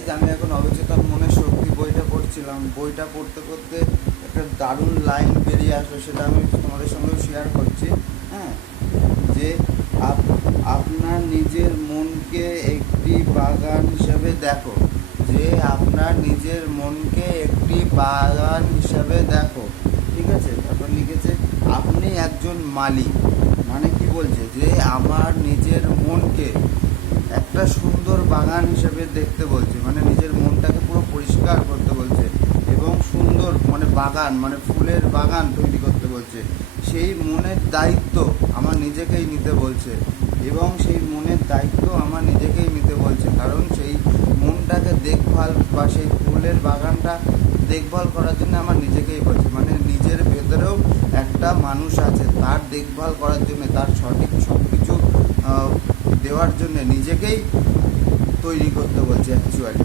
Guys, আমি এখন অবচেতন মনের শক্তি বইটা পড়ছিলাম। বইটা পড়তে পড়তে একটা দারুণ লাইন বেরিয়ে আসলো, সেটা আমি তোমাদের সঙ্গেও শেয়ার করছি। হ্যাঁ, যে আপনার নিজের মনকে একটি বাগান হিসাবে দেখো। যে আপনার নিজের মনকে একটি বাগান হিসাবে দেখো। ঠিক আছে, তারপর লিখেছে আপনি একজন মালিক। মানে কি বলছে, যে আমার নিজের মনকে একটা সুন্দর বাগান হিসেবে দেখতে বলছে, মানে নিজের মনটাকে পুরো পরিষ্কার করতে বলছে এবং সুন্দর মানে বাগান, মানে ফুলের বাগান তৈরি করতে বলছে। সেই মনের দায়িত্ব আমার নিজেকেই নিতে বলছে এবং সেই মনের দায়িত্ব আমার নিজেকেই নিতে বলছে, কারণ সেই মনটাকে দেখভাল বা সেই ফুলের বাগানটা দেখভাল করার জন্য আমার নিজেকেই বলছে। মানে নিজের ভেতরেও একটা মানুষ আছে, তার দেখভাল করার জন্য, তার সঠিক সব কিছু দেওয়ার জন্য নিজেকেই তৈরি করতে বলছে অ্যাকচুয়ালি।